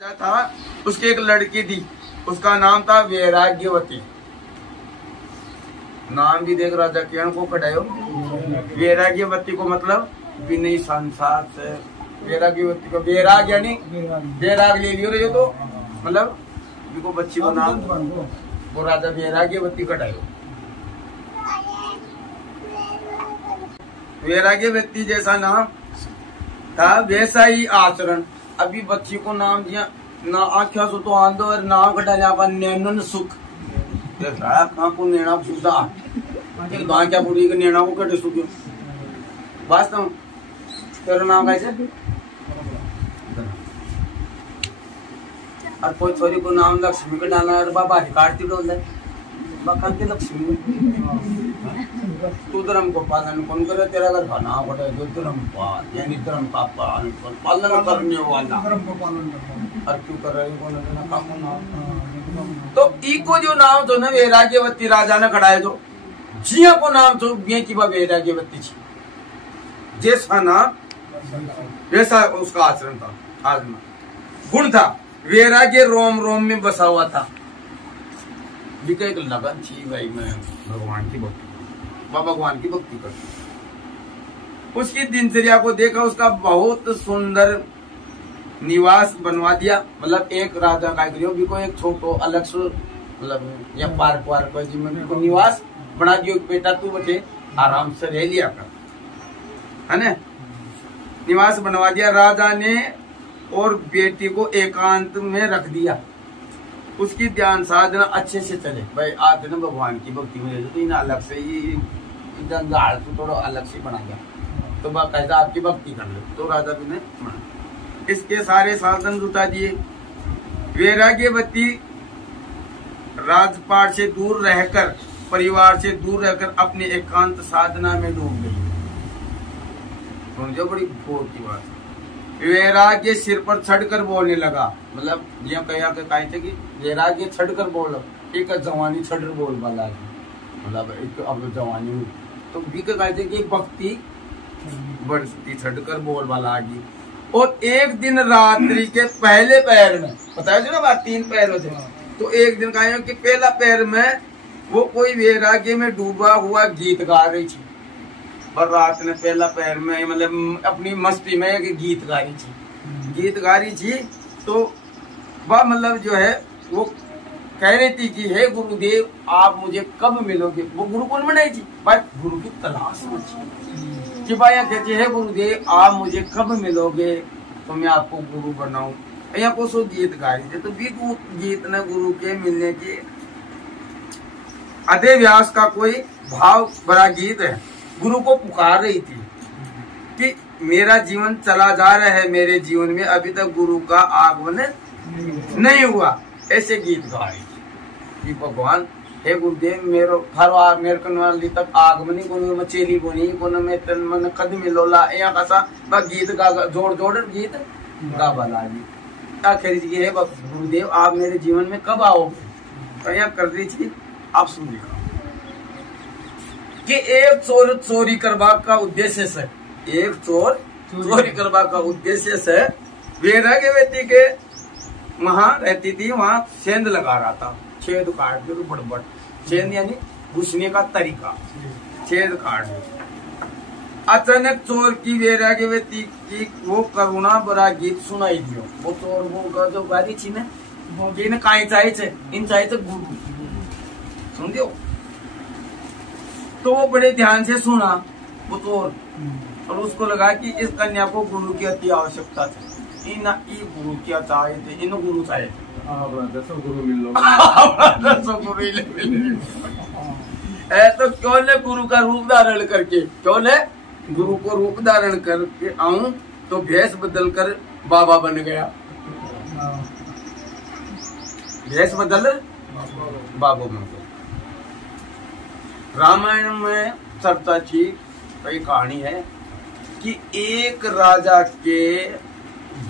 राजा था, उसकी एक लड़की थी, उसका नाम था वैराग्यवती। नाम भी देख राजा किरण को कटायो। वैराग्यवती को मतलब विनय संसार से, वैराग्यवती को वैराग यानी वैराग ले लियो रे, तो मतलब को बच्ची को नाम वो राजा वैराग्यवती कटायो। वैराग्यवती जैसा नाम था वैसा ही आचरण। अभी बच्ची को नाम दिया ना, आख्या सो तो आंदो और नाम कटा जापा नैनन सुख। कहाँ को नैना सुधा क्या बुढ़ी के नैना को कटे सुख वास्तव। तेरा नाम कैसे? और कोई छोरी को नाम लक्ष्मी का डालना है, बाबा काटती डोल है बाकी लक्ष्मी। तू धर्म को पालन कौन करे? तेरा घर खाना पड़े जो धर्म पाल यानी धर्म का पालन करने वाला धर्म को पालन करना। और क्यों कर रहे हो? तो इको जो नाम तो ना वैराग्यवती राजा ने खड़ा है, जो जिया को नाम तो की वैराग्यवती थी। जैसा नाम वैसा उसका आचरण था, आचरण गुण था। वैराग्य रोम रोम में बसा हुआ था। एक लगन थी भाई, मैं भगवान की भक्ति, भगवान की भक्ति करता। उसकी दिनचर्या को देखा, उसका बहुत सुंदर निवास बनवा दिया। मतलब एक राजा का भी एक छोटो अलग से मतलब या पार्क वार्क जिसमें को निवास बना दियो। बेटा तू बचे आराम से रह लिया कर, है ना। निवास बनवा दिया राजा ने और बेटी को एकांत में रख दिया। उसकी ध्यान साधना अच्छे से चले भाई। आज न भगवान की भक्ति में तो इन अलग से ही जंजाल तो थोड़ा अलग से बना गया, तो बाकायदा आपकी भक्ति कर लो। तो राजा भी ने इसके सारे साधन जुटा दिए। वैराग्यवती राजपाट से दूर रहकर, परिवार से दूर रहकर अपने एकांत साधना में डूब गई। समझो, बड़ी गौर की बात। वैराग्य सिर पर चढ़कर बोलने लगा। मतलब ये कहा थे कि वैराग्य चढ़कर बोल, एक जवानी चढ़कर बोल वाला, मतलब एक अब जवानी हुई तो भी कहते कि भक्ति बढ़ती चढ़कर बोल वाला आ गई। और एक दिन रात्रि के पहले पैर में, पता है ना बात, 3 पैरों से, तो एक दिन कहा कि पहला पैर में वो कोई वैराग्य में डूबा हुआ गीत गा रही थी। और रात ने पहला पैर में मतलब अपनी मस्ती में एक गीत गा रही थी। तो वह मतलब जो है वो कह रही थी कि हे गुरुदेव आप मुझे कब मिलोगे। वो गुरु कौन बनाई थी भाई? गुरु की तलाश में थी कि भाई कहती है गुरुदेव आप मुझे कब मिलोगे तो मैं आपको गुरु बनाऊं। यहाँ को सो गीत गा रही थी। तो भी गीत ने गुरु के मिलने की अधे व्यास का कोई भाव भरा गीत है। गुरु को पुकार रही थी कि मेरा जीवन चला जा रहा है, मेरे जीवन में अभी तक गुरु का आगमन नहीं हुआ। ऐसे गीत गा रही थी कि भगवान हे गुरुदेव मेरे कनवाली तक आगमनी को चेली बोनी को में तन मन कद मिलोला या कसा गीत गा जोड़ गीत गा बला आखिर हे गुरुदेव आप मेरे जीवन में कब आओगे। तो यहाँ कर रही थी, आप सुनिएगा कि एक चोर चोरी करवा का उद्देश्य से, एक चोर चोरी करवा का उद्देश्य से वैराग्यवती के वहां रहती थी। वहां सेंध लगा रहा था, छेद काट दे बड़बड़, छेद यानी घुसने का तरीका, छेद काट दे। अचानक चोर की वैराग्यवती की वो करुणा भरा गीत सुनाई दियो। वो चोर वो जो गाड़ी थी ना, इन काई चाहिए इन चाहिए गुरु सुन दियो। तो वो बड़े ध्यान से सुना वो चोर, और उसको लगा कि इस कन्या को गुरु की अति आवश्यकता थी। इन गुरु क्या चाहे थे, इन गुरु चाहे थे। गुरु मिल लो तो क्यों ने गुरु का रूप धारण करके, क्यों ने गुरु को रूप धारण करके आऊं तो भेष बदल कर बाबा बन गया। भेष बदल बाबा बन गया। रामायण में चर्चा थी, कई कहानी है कि एक राजा के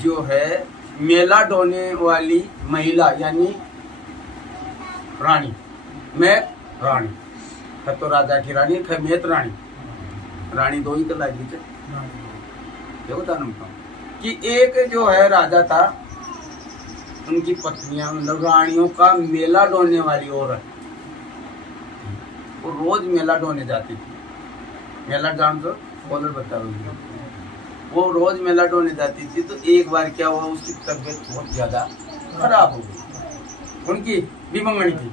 जो है मेला ढोने वाली महिला यानी रानी, मैं रानी है तो राजा की रानी खैमेत रानी दो ही तो लगी थे। देखो कि एक जो है राजा था उनकी पत्नियां मतलब रानियों का मेला डोलने वाली औरत, वो रोज मेला डोलने जाती थी। मेला जान दो बोलर बता रही, वो रोज मेला डोलने जाती थी। तो एक बार क्या हुआ, उसकी तबीयत बहुत ज्यादा खराब हो गई, उनकी विमंगनी थी।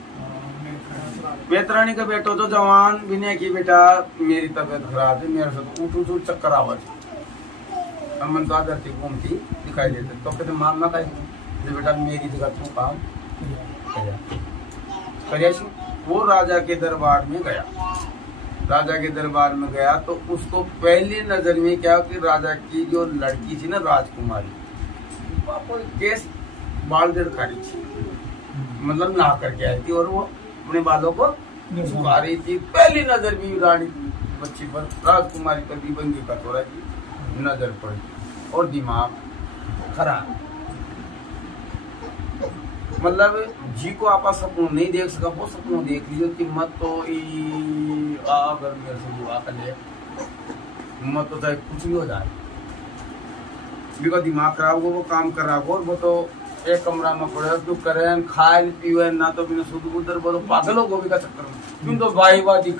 बेतरानी का बेटो तो जवान विनय की बेटा मेरी तबीयत खराब है, मेरे से उठ उठ चक्कर आवाज अमन का धरती घूमती दिखाई देते। तो कहते मामा का बेटा मेरी जगह तू काम कर। वो राजा के दरबार में गया, राजा के दरबार में गया तो उसको पहली नजर में क्या कि राजा की जो लड़की थी ना राजकुमारी, वो केस बाल दरकारी थी, मतलब नहा करके आई थी और वो अपने बालों को सुखा रही थी। पहली नजर भी रानी बच्ची पर राजकुमारी पर दीपंगी का थोड़ा की नजर पड़ी और दिमाग खराब, मतलब जी को आपा सपनों नहीं देख सका, वो सपनों देख लीजिए कि मत तो अगर मेरे से बुआ कर ले मत तो चाहे कुछ भी हो जाए, बिका दिमाग खराब हो, वो काम कर रहा हो और वो तो एक कमरा में पड़े तो करें खाए पीवे ना तो बिना सुध उधर बोलो पागलों को भी का चक्कर में तुम तो भाई बात दिख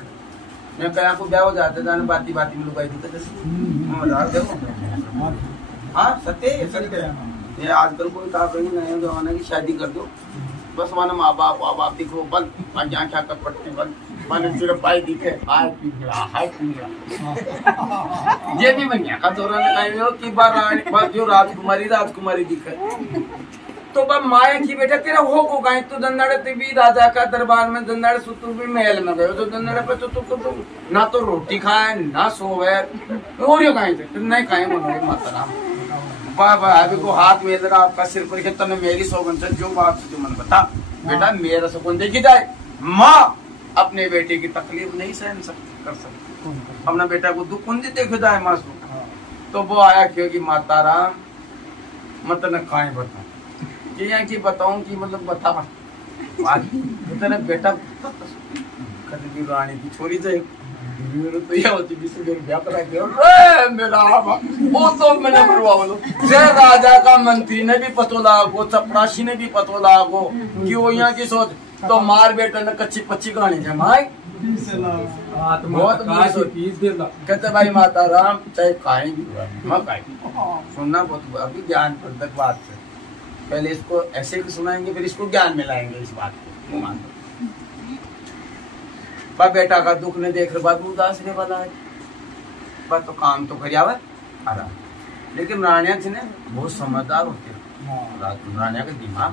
मैं कहीं आपको ब्याह हो जाते जाने बाती बाती में लुगाई दिखते मजाक देखो। हाँ सत्य सत्य ये आजकल कोई कहा कहीं नए जमाने की शादी कर दो बस माना माँ बाप दिखो बल यहाँ क्या कर पट्टी बल माने सिर्फ पाई दिखे हाय पीला ये भी बढ़िया का दौरान लगाई हो कि बार जो राजकुमारी दिखे तो बा माया की बेटा तेरा हो को गाय तू दंदाड़े ते भी राजा का दरबार में दंदाड़े सुतु भी महल में गयो तो दंदाड़े पे तो ना तो रोटी खाए ना सोवे और यो गाय थे नहीं खाए बोलो माता राम बाबा अभी को हाथ में लगा आपका सिर पर के तने मेरी सौगंध से जो बात तुझे मन बता बेटा मेरा सुकून देखी जाए माँ अपने बेटे की तकलीफ नहीं सहन कर सकती अपना बेटा को दुख कुंजी देखो जाए मासूम तो वो आया क्योंकि माता राम मत न खाए बता ये यहाँ की बताऊं कि मतलब बता तेरा बेटा कभी रानी की छोरी जाए तो यह होती ब्याह करा के मेरा वो तो मैंने करवा बोलो जय राजा का मंत्री ने भी पतो लागो चपरासी ने भी पतो लागो कि वो यहाँ की सोच तो मार बेटा ने कच्ची पच्ची कहानी है माई बहुत कहते भाई माता राम चाहे खाए भी सुनना बहुत अभी ज्ञान प्रदक बात से पहले इसको ऐसे भी सुनाएंगे फिर इसको ज्ञान में लाएंगे इस बात को मान लो बा बेटा का दुख ने देख बाद उदास रे वाला है बा तो काम तो करिया आराम लेकिन रानिया थी ना बहुत समझदार होती है रानिया का दिमाग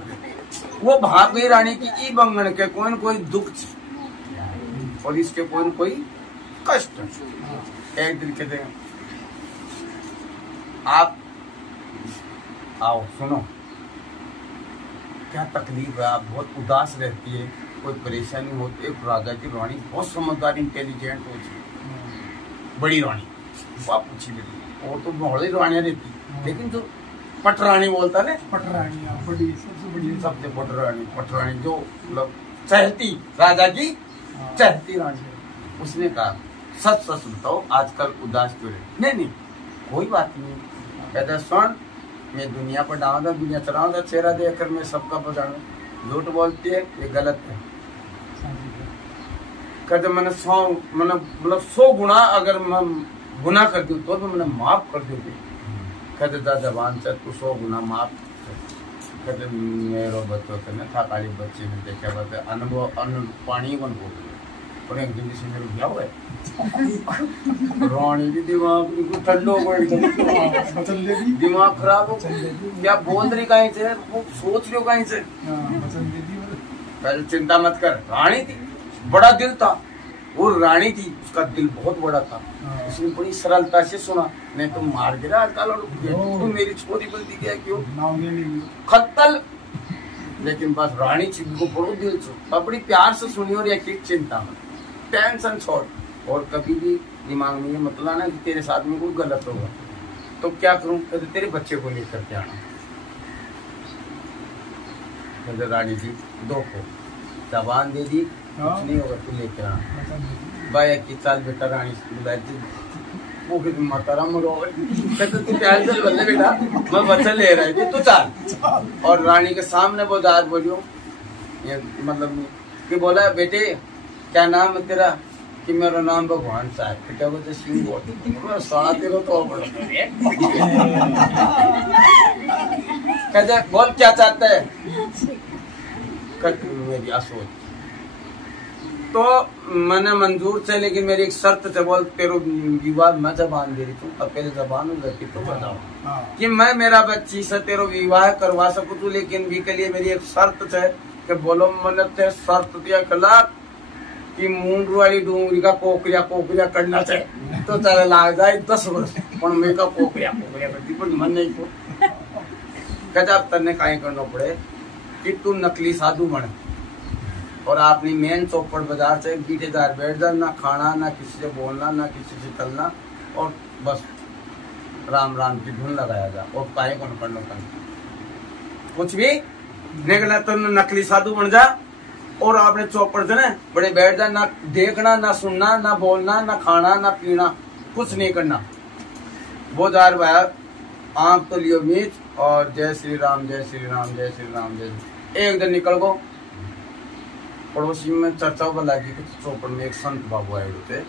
वो भाग गई रानी की ई बंगन के कोई न कोई दुख और इसके कोई न कोई कष्ट एक दिन कहते हैं आप आओ सुनो क्या तकलीफ है आप बहुत उदास रहती है कोई परेशानी होती है राजा की रानी बहुत समझदार इंटेलिजेंट होती बड़ी रानी आप पूछी बेटी और तो बड़ी रानियां रहती लेकिन जो पटरानी बोलता ना पटरानी सबसे पटरानी जो मतलब चहती राजा की चहती रानी उसने कहा सच सच बताओ आजकल उदास क्यों रहे नहीं कोई बात नहीं कहता सुन मैं दुनिया पर डाऊंगा दुनिया चलाऊंगा चेहरा देखकर मैं सबका बजाऊंगा झूठ बोलती है ये गलत है कहते मैंने 100 गुना अगर मैं गुना कर दूं तो मैंने माफ कर दूंगी कहते जबान से तू 100 गुना माफ कहते मेरे बच्चों से न था काली बच्चे ने देखा कहते अन्न पानी कौन बोल और एक दिन से मेरे क्या हुआ रानी भी दिमाग ठंडो दिमाग खराब हो क्या बोल रही कहीं से वो सोच रही हो कहीं से पहले चिंता मत कर रानी थी बड़ा दिल था वो रानी थी उसका दिल बहुत बड़ा था उसने बड़ी सरलता से सुना नहीं तो मार गिरा आजकल तू मेरी छोरी पर दी गया क्यों खत्तल लेकिन बस रानी थी को बड़ो दिल छो बड़ी प्यार से सुनी और एक चिंता मत टेंशन छोड़ और कभी भी दिमाग में ये मतलब ना कि तेरे साथ में कोई गलत होगा तो क्या करूं कहते तेरे बच्चे को लेकर के आना कहते रानी जी 2 को जबान दे दी कुछ नहीं होगा तू लेकर आना भाई की चाल बेटा रानी से बुलाई वो फिर मातारा मरो कहते तू क्या चल बल्ले बेटा, मैं बच्चा ले रही थी, तू चल। और रानी के सामने वो दाद बोलियो, ये मतलब कि बोला बेटे क्या नाम है तेरा, कि मेरा नाम भगवान साहब। बेटा वो तो सिंह बोल सोना तेरे तो कहते बोल क्या चाहता है, मेरी असोच तो मैंने मंजूर से, लेकिन मेरी एक शर्त से, बोल तेरे विवाह मैं जबान दे रही हूँ, अब पहले जबान की तो बताओ कि मैं मेरा बच्ची से तेरा विवाह करवा सकूँ तू, लेकिन भी के लिए मेरी एक शर्त है कि बोलो मैंने ते शर्त दिया कला कि मुंडू वाली डूंगरी का कोकरिया कोकरिया करना चाहिए तो चले लाग जाए 10 वर्ष, पर मैं का कोकरिया कोकरिया करती पर मन नहीं को गजब तन्ने काहे करना पड़े कि तू नकली साधु बने और आपने मेन चौपड़ बाजार से बीटेदार बैठ जा, ना खाना ना किसी से बोलना ना किसी से चलना, और बस राम राम की धुन लगाया जा, और काहे को करना कुछ भी निकला तो नकली साधु बन जा, और आपने चौपड़ से ना बड़े बैठ जा, ना देखना ना सुनना ना बोलना ना खाना ना पीना, कुछ नहीं करना। वो जार बाहर आंख तो लियो मीच और जय श्री राम जय श्री राम जय श्री राम जय। एक दिन निकल गो, पड़ोसी में चर्चा बना की कुछ चौपड़ में एक संत बाबू आए होते,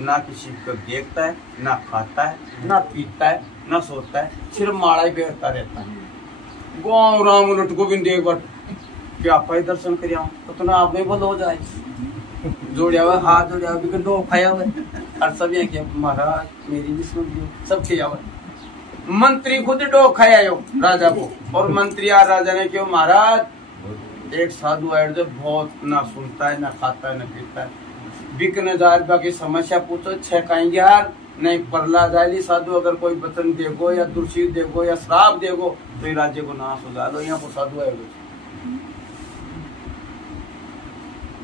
ना किसी को देखता है ना खाता है ना पीता है ना सोता है, सिर्फ माड़ा ही फेरता रहता है। गाँव राम लुट गोविंद एक बार क्या आप दर्शन कर तो तुम आप में बंद हो जाए, जोड़िया हुआ हाथ जोड़िया हुआ डो खाया हुआ और सब यहाँ किया महाराज मेरी भी सुन लियो, सब किया हुआ। मंत्री खुद डो खाया हो राजा को, और मंत्री आ राजा ने क्यों महाराज एक साधु आए जो बहुत ना सुनता है ना खाता है ना पीता है, बिकने जार बाकी समस्या पूछो 6 कहेंगे यार नहीं परला जाली साधु, अगर कोई वचन देगो या दुर्शी देगो या श्राप देगो तो ये राज्य को नाश हो जा लो, यहाँ को साधु आए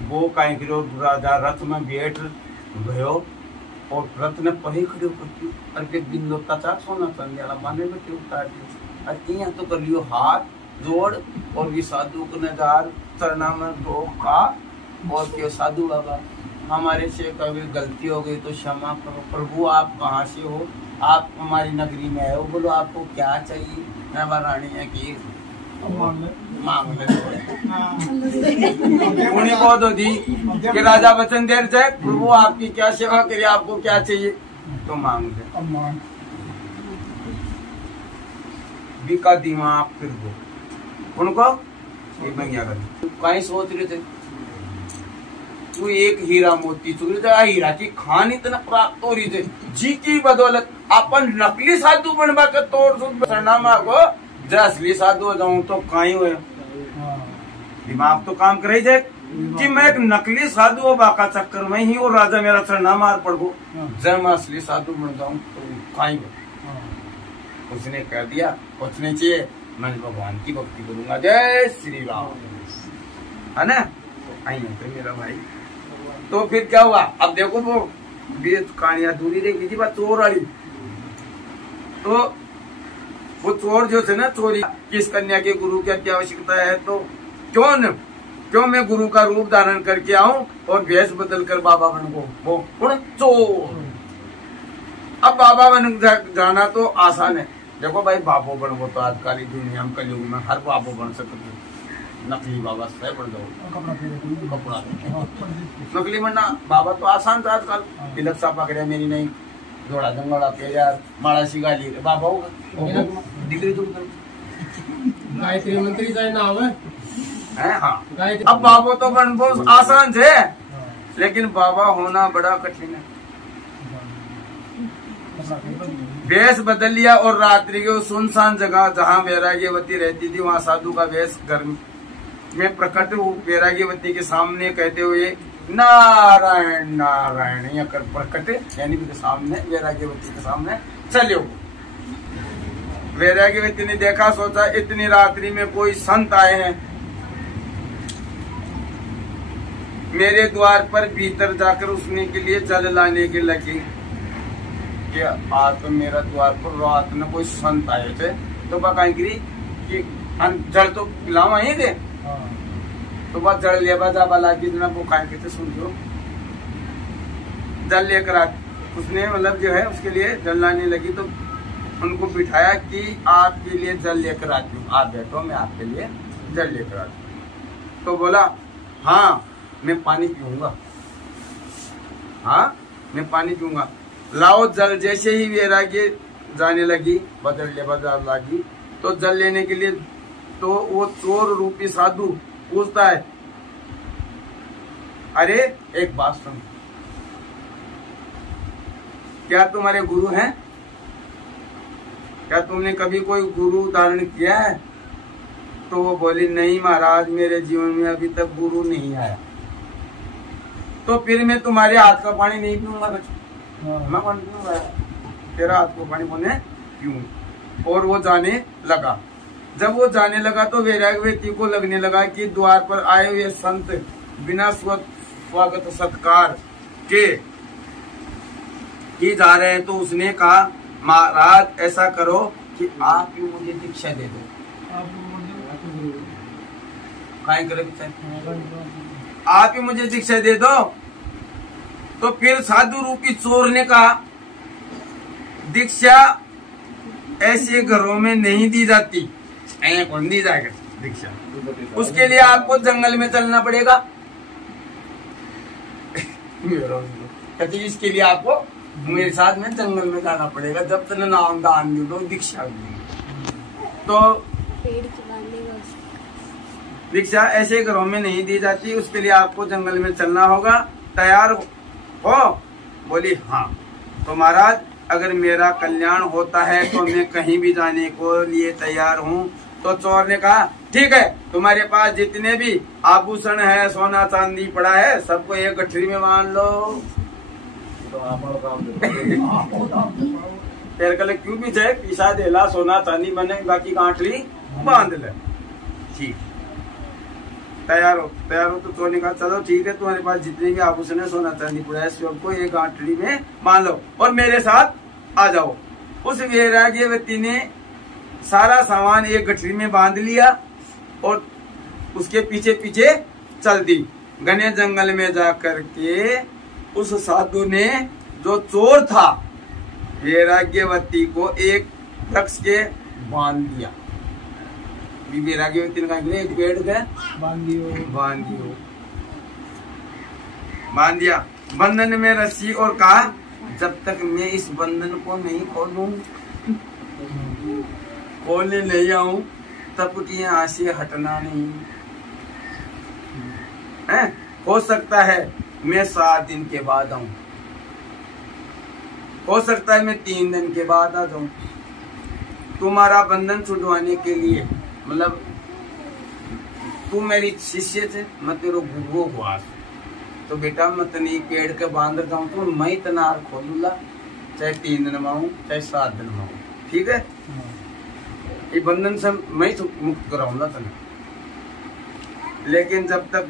वो कहीं करो राजा रथ में बैठ गयो और रथ ने पही खड़े करती अरे बिंदु तचा सोना चंदियाला माने में क्यों उतार दियो, अरे यहाँ तो कर लियो हाथ जोड़ और ये साधु को नजार चरना में दो का, और क्यों साधु बाबा हमारे से कभी गलती हो गई तो क्षमा करो, प्रभु आप कहाँ से हो, आप हमारी नगरी में आए हो, बोलो आपको क्या चाहिए, मैं रानी है की मांग ले उन्हीं को दो दी कि राजा वचन दे रहे प्रभु आपकी क्या सेवा करिए, आपको क्या चाहिए तो मांग ले। बिका दिमाग फिर वो उनको मैं क्या कर कहीं सोच रहे थे तू एक हीरा मोती चुरी थे, हीरा की खान इतना प्राप्त हो रही थे जी की बदौलत अपन नकली साधु बनवा के तोड़ सरनामा को असली साधु हो जाऊं तो कहीं हुए दिमाग तो काम करे थे कि मैं एक नकली साधु हो बाका चक्कर में ही और राजा मेरा सरनामा मार पड़ गो, जब मैं असली साधु बन जाऊं तो कहीं हुए। उसने कह दिया कुछ नहीं चाहिए, मैं भगवान की भक्ति करूंगा, जय श्री राम है ना, आई तो मेरा भाई। तो फिर क्या हुआ, अब देखो वो कहानियां दूरी देखी थी बात चोर वाली, तो वो चोर जो थे ना चोरी किस कन्या के गुरु की क्या आवश्यकता है, तो क्यों मैं गुरु का रूप धारण करके आऊं और वेश बदल कर बाबा बन को वो चोर। अब बाबा बन जाना तो आसान है, देखो भाई बाबो बन को तो आजकल की दुनिया में कलयुग में हर बाबो बन सकते, नकली बाबा सही बन जाओ कपड़ा नकली बनना बाबा तो आसान था आजकल, तिलक सा पकड़े मेरी नहीं जोड़ा जंगड़ा पे यार माड़ा सी गाली बाबा होगा डिग्री तुम गायत्री मंत्री का नाम है हाँ। अब बाबा तो बन बहुत आसान थे, लेकिन बाबा होना बड़ा कठिन है। वेश बदल लिया और रात्रि के सुनसान जगह जहाँ वैराग्यवती रहती थी वहाँ साधु का वेश घर में प्रकट वैराग्यवती के सामने कहते हुए नारायण नारायण या कर प्रकट यानी कि सामने वैराग्यवती के सामने चले। वैराग्यवती ने देखा सोचा इतनी रात्रि में कोई संत आए हैं, मेरे द्वार पर भीतर जाकर उसने के लिए जल लाने के लगी कि आज तो मेरा द्वार पर रात में कोई संत आए थे तो कहीं कि जल तो पिलावा ही थे तो बस जल ले जाबा लागी वो कहीं कहते सुन लो जल लेकर उसने मतलब जो है उसके लिए जल लाने लगी, तो उनको बिठाया कि आपके लिए जल लेकर आती हूँ, आप बैठो मैं आपके लिए जल लेकर आती हूँ। तो बोला हाँ मैं पानी पीऊंगा, हाँ मैं पानी पीऊंगा। लाओ जल। जैसे ही वैरागी जाने लगी बाजार लगी, तो जल लेने के लिए तो वो चोर रूपी साधु पूछता है, अरे एक बात सुन, क्या तुम्हारे गुरु हैं? क्या तुमने कभी कोई गुरु धारण किया है? तो वो बोली नहीं महाराज, मेरे जीवन में अभी तक गुरु नहीं आया। तो फिर मैं तुम्हारे हाथ का पानी नहीं पीऊंगा, मैं पानी पीऊंगा, तेरा हाथ का पानी मैंने पीऊंगा। और वो जाने लगा। जब वो जाने लगा तो वैराग्य व्यक्ति को लगने लगा कि द्वार पर आए हुए संत बिना स्वागत सत्कार के ही जा रहे हैं। तो उसने कहा महाराज ऐसा करो कि आप ही मुझे दीक्षा दे दो। आप ही मुझे दीक्षा दे दो। तो फिर साधु रूपी चोर ने कहा दीक्षा ऐसे घरों में नहीं दी जाती, कौन दी जाएगा दीक्षा? उसके लिए आपको जंगल में चलना पड़ेगा। कहते इसके लिए आपको मेरे साथ में जंगल में जाना पड़ेगा, जब तक नाम दान दो दीक्षा तो दीक्षा ऐसे घरों में नहीं दी जाती, उसके लिए आपको जंगल में चलना होगा। तैयार हो? बोली हाँ। तो महाराज अगर मेरा कल्याण होता है तो मैं कहीं भी जाने को लिए तैयार हूँ। तो चोर ने कहा ठीक है, तुम्हारे पास जितने भी आभूषण है, सोना चांदी पड़ा है, सबको एक गठरी में बांध लो। फिर कल क्यों पीछे पीसा देला, सोना चांदी बने, बाकी गांठली बांध ले। ठीक, तैयार हो? तैयार हो? तो चोर ने कहा चलो ठीक है, तुम्हारे पास जितने भी आभूषण है, सोना चांदी पड़ा है, सबको एक गांठली में बांध लो और मेरे साथ आ जाओ। उस वैराग्य व्यक्ति ने सारा सामान एक गठरी में बांध लिया और उसके पीछे पीछे चल दी। घने जंगल में जाकर के उस साधु ने, जो चोर था, वैराग्यवती को एक वृक्ष के बांध दिया। वैराग्यवती ने कहा एक पेड़ के बांध दिया बंधन में रस्सी, और कहा जब तक मैं इस बंधन को नहीं खोलूं, खोलने नहीं आऊं, तब की यहाँ से हटना नहीं है। हो सकता है मैं 7 दिन के बाद आऊं, हो सकता है मैं 3 दिन के बाद आ जाऊं। तुम्हारा बंधन छुड़वाने के लिए, मतलब तू मेरी शिष्य थे, मैं तेरे गुरु को आज, तो बेटा मैं तनी पेड़ के बांध जाऊं तो मैं तनार खोलूंगा, चाहे 3 दिन में आऊं चाहे 7 दिन में आऊं, ठीक है? ये बंधन से मैं मुक्त कराऊंगा तने। लेकिन जब तक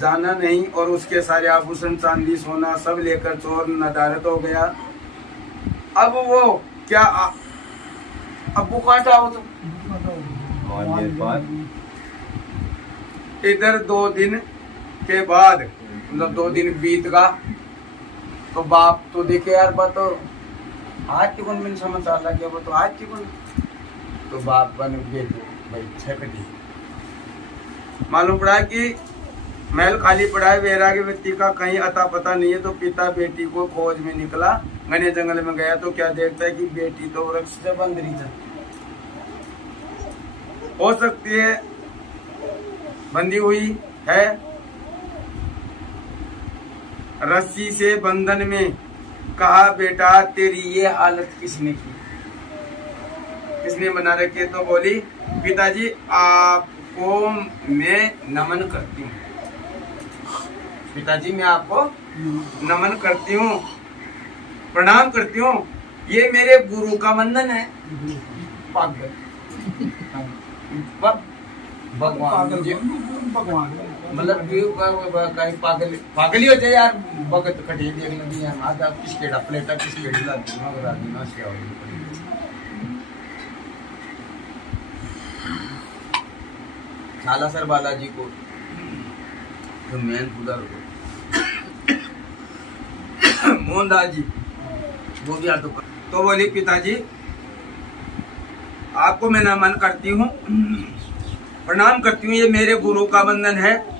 जाना नहीं, और उसके सारे आभूषण चांदी सोना सब लेकर चोर नदारत हो गया। अब वो क्या अब वो काटा हो तो इधर 2 दिन के बाद, मतलब 2 दिन बीत गया, तो बाप तो देखे यार बात तो आज की कौन मैंने समाचार लगे, वो तो आज की कौन, तो बाप बन गए भाई छकटी। मालूम पड़ा कि महल खाली पड़ा है, वैराग्य व्यक्ति का कहीं अता पता नहीं है। तो पिता बेटी को खोज में निकला, घने जंगल में गया तो क्या देखता है कि बेटी तो वृक्ष से बंध रही है। हो सकती है बंधी हुई है रस्सी से बंधन में। कहा बेटा तेरी ये हालत किसने की, किसने बना रखी है? तो बोली पिताजी आपको मैं नमन करती हूँ, पिताजी मैं आपको नमन करती हूँ, प्रणाम करती हूँ, ये मेरे गुरु का बंधन है। भगवान मतलब कहीं पागल ही हो जाए यार, भगत कटे देखने दी आज आप किस केड़ा प्लेटा किस केड़ी लाती ना सेवा सर बालाजी को तो मैन उधर मोहनदास जी वो भी हाथ ऊपर। तो बोली पिताजी आपको मैं नमन करती हूँ, प्रणाम करती हूँ, ये मेरे गुरु का बंधन है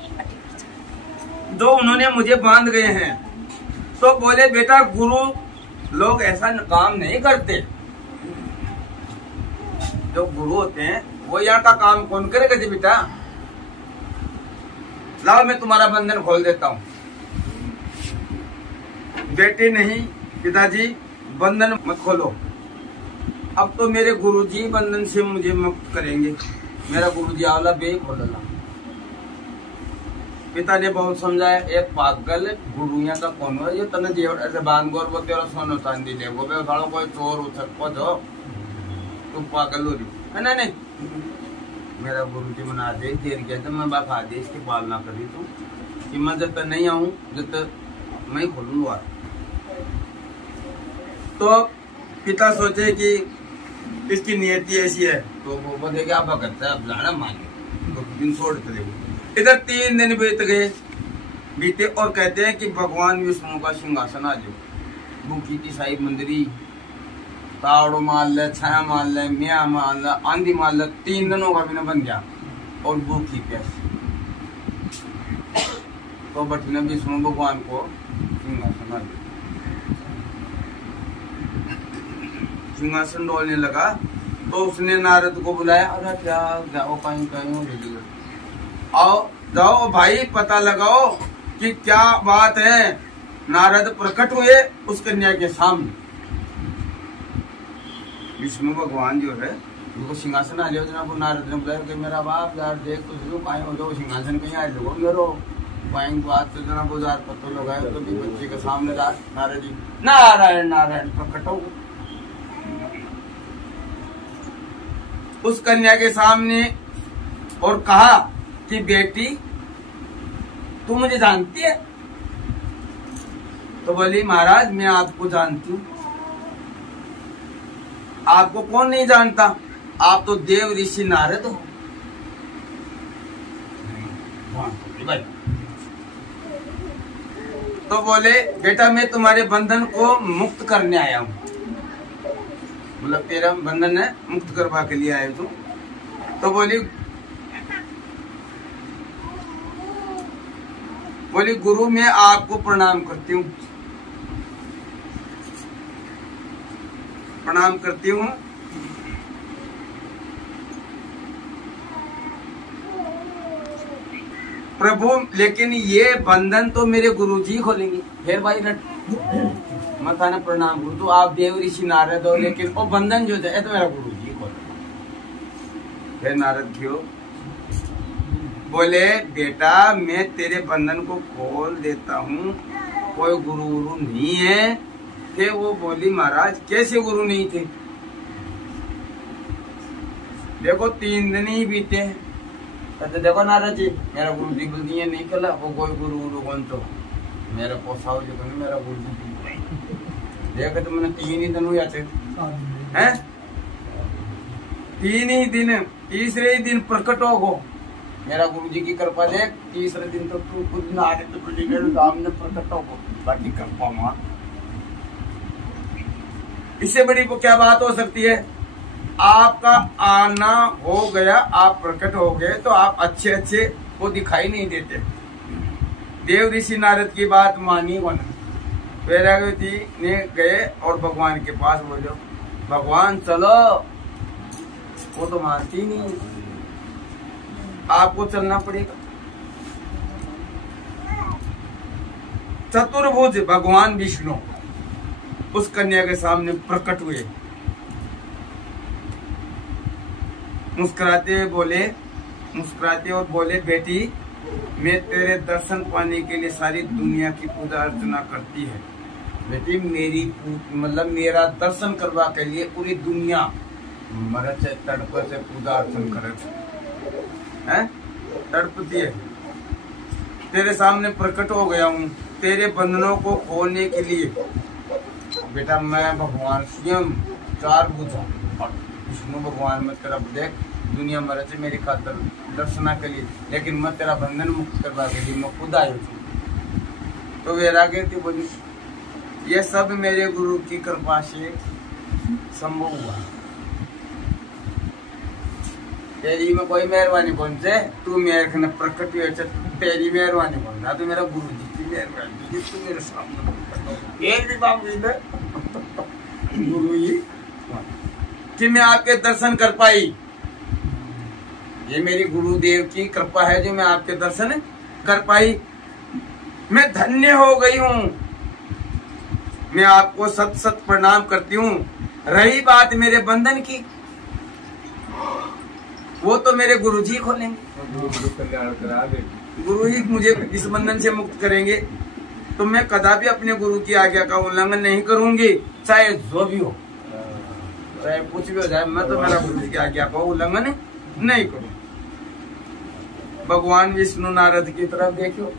जो उन्होंने मुझे बांध गए हैं। तो बोले बेटा गुरु लोग ऐसा काम नहीं करते, जो गुरु होते हैं वो यहाँ का काम कौन करेगा जी बेटा, लाओ मैं तुम्हारा बंधन खोल देता हूँ। बेटे नहीं पिताजी बंधन मत खोलो, अब तो मेरे गुरुजी बंधन से मुझे मुक्त करेंगे, मेरा गुरुजी आवला बे खोलना। पिता ने बहुत समझाया, एक पागल गुरुया का कौन है, ये तने जेवर बांध गोर वो तेरा सोनो चांदी ले वो बे सालो कोई चोर उछक को जो तुम पागल हो रही है ना। नहीं मेरा गुरुजी मना दे देर गया तो मैं बाप आदेश की पालना करी तू कि मैं जब तक नहीं आऊं जब तक मैं खोलूंगा। तो पिता सोचे कि इसकी नियति ऐसी है, तो वो बोले कि आप करता है अब लाना मांगे तो दिन छोड़ चले। इधर 3 दिन बीते और कहते हैं कि भगवान विष्णु का सिंहासन आ जाओ। भूखी की साहिब मंदिरी तावड़ो मार ले, छाया मार ले, मिया मार ले, आंधी मार ले, 3 दिनों का भी न बन गया और भूखी प्यास। तो बटने विष्णु भगवान को सिंहासन आ गया। सिंहासन डोलने लगा तो उसने नारद को बुलाया, अरे क्या जाओ कहीं कहीं आओ जाओ भाई पता लगाओ कि क्या बात है। नारद प्रकट हुए उस कन्या के सामने। विष्णु भगवान जो है उनको सिंहासन आ जाओ जनाब। नारद ने बुलाया कि मेरा बाप यार देख तो कहीं हो जाओ सिंहासन कहीं आ जाओ मेरो कहीं बात तो जनाब हजार पत्तों लगाए तो भी बच्चे के सामने नारद जी नारायण नारायण प्रकट हो उस कन्या के सामने और कहा कि बेटी तू मुझे जानती है? तो बोली महाराज मैं आपको जानती हूँ। आपको कौन नहीं जानता, आप तो देव ऋषि नारद हो। तो बोले बेटा मैं तुम्हारे बंधन को मुक्त करने आया हूँ, मतलब तेरा बंधन है मुक्त करवा के लिए आए तू। तो बोली गुरु मैं आपको प्रणाम करती हूँ, प्रणाम करती हूँ। प्रभु लेकिन ये बंधन तो मेरे गुरुजी खोलेंगे। फिर भाई मता ने प्रणाम करूँ तो आप देव ऋषि नारद हो, लेकिन वो बंधन जो है तो मेरा गुरुजी खोलेंगे। फिर नारद क्यों बोले बेटा मैं तेरे बंधन को खोल देता हूँ, कोई गुरु नहीं है। फिर वो बोली महाराज कैसे गुरु नहीं थे? देखो 3 दिन ही बीते हैं। तो देखो नारद जी मेरा गुरु जी बोलती है नहीं चला वो कोई गुरु कौन तो मेरा पोसाओ जो नहीं मेरा गुरु जी देखो तो मैंने 3 ही दिन हुए हैं 3 ही दिन, तीसरे ही दिन प्रकट हो गो मेरा गुरु जी की कृपा देख। तीसरे दिन तो तू खुद नारद जी के सामने प्रकट हो गो, बाकी कृपा मां। इससे बड़ी वो क्या बात हो सकती है? आपका आना हो गया, आप प्रकट हो गए तो आप अच्छे अच्छे को दिखाई नहीं देते। देव ऋषि नारद की बात मानी को वैरागवती ने गए और भगवान के पास बोले भगवान चलो, वो तो मानती नहीं, आपको चलना पड़ेगा। चतुर्भुज भगवान विष्णु उस कन्या के सामने प्रकट हुए, मुस्कुराते और बोले बेटी मैं तेरे दर्शन पाने के लिए सारी दुनिया की पूजा अर्चना करती है। बेटी मेरी मतलब मेरा दर्शन करवा के लिए पूरी दुनिया मरद से तड़प से पूजा अर्चन करे तड़पती है। तेरे सामने प्रकट हो गया हूँ तेरे बंधनों को खोलने के लिए। बेटा मैं भगवान स्वयं 4 भुजा विष्णु भगवान में तेरा देख दुनिया मर से मेरी खातर दर्शना के लिए, लेकिन मैं तेरा बंधन मुक्त करवा के लिए मैं खुद आयु। तो वैराग्य थी बोली ये सब मेरे गुरु की कृपा से संभव हुआ। तेरी में कोई मेहरबानी कौन से, तू मेरे ने प्रकट हुए, तेरी मेहरबानी कौन सा, तू मेरा गुरु जी की मेहरबानी, तू मेरे सामने एक दिन बाप गुरु जी कि मैं आपके दर्शन कर पाई। ये मेरी गुरुदेव की कृपा है जो मैं आपके दर्शन कर पाई। मैं धन्य हो गई हूँ। मैं आपको सत सत प्रणाम करती हूँ। रही बात मेरे बंधन की, वो तो मेरे गुरुजी खोलेंगे। गुरुजी मुझे इस बंधन से मुक्त करेंगे तो मैं कदापि अपने गुरु की आज्ञा का उल्लंघन नहीं करूंगी, चाहे जो भी हो, चाहे कुछ भी हो जाए। मैं तो मेरा गुरु की आज्ञा का उल्लंघन नहीं करूँ। भगवान विष्णु नारद की तरफ देखो,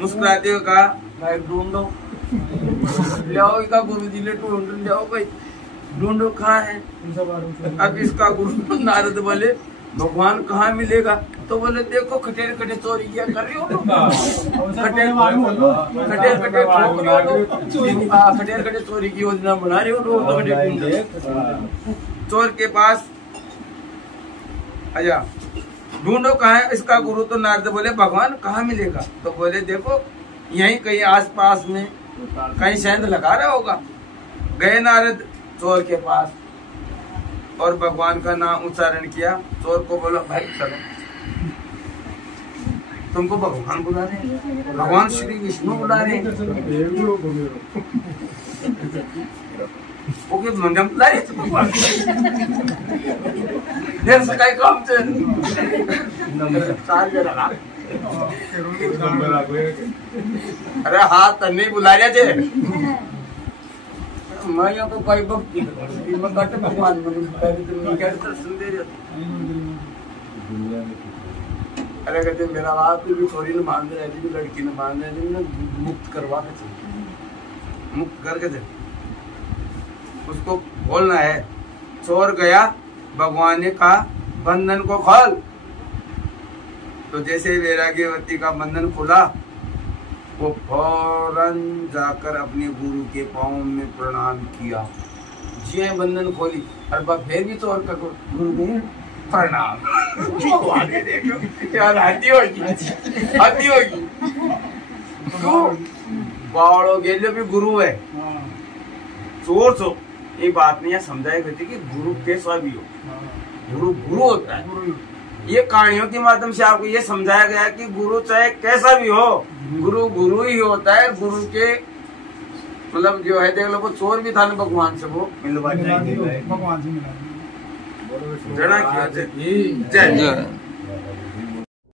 मुस्कुराते हुए कहा, भाई ढूंढो, ले का गुरु जी ने ढूंढ जाओ भाई, ढूंढो कहाँ है। अब इसका गुरु नारद बोले भगवान कहाँ मिलेगा, तो बोले देखो खटेर खटे चोरी किया कर रही हो, खटेर खटे चोरी की योजना बना रही हो, चोर के पास आजा, ढूंढो कहाँ है इसका गुरु। तो नारद बोले भगवान कहाँ मिलेगा, तो बोले देखो यहीं कहीं आसपास में कहीं सेंध लगा रहा होगा। गए नारद चोर के पास और भगवान का नाम उच्चारण किया। चोर को बोला भाई चलो, तुमको भगवान बुला रहे हैं, भगवान श्री विष्णु बुला रहे हैं। ओके मंजम बुला रहे सकाई काम से अरे हाथ तो नहीं बुला रहे थे, मैं यहाँ तो कोई भक्ति भगवान अरे कहते मेरा हाथ भी थोड़ी न बांध रहे थे, लड़की ने बांध रहे थे, मुक्त करवा के मुक्त करके दे, उसको बोलना है। चोर गया, भगवान ने कहा बंधन को खोल। तो जैसे वैराग्यवती का बंधन खुला, वो फौरन जाकर अपने गुरु के पांव में प्रणाम किया। जी बंधन खोली और फिर भी चोर का गुरु प्रणाम। देखो यार हाथी होगी, हाथी होगी। बावड़ो गेलो भी गुरु है। चोर चो ये बात नहीं समझाई गई थी कि गुरु कैसा भी हो, गुरु गुरु होता है। ये कहानियों के माध्यम से आपको ये समझाया गया कि गुरु चाहे कैसा भी हो, गुरु गुरु ही होता है। गुरु के मतलब जो है देख लो, वो चोर भी था ना भगवान से वो मिलवा जाएंगे, भगवान से मिला। जय जय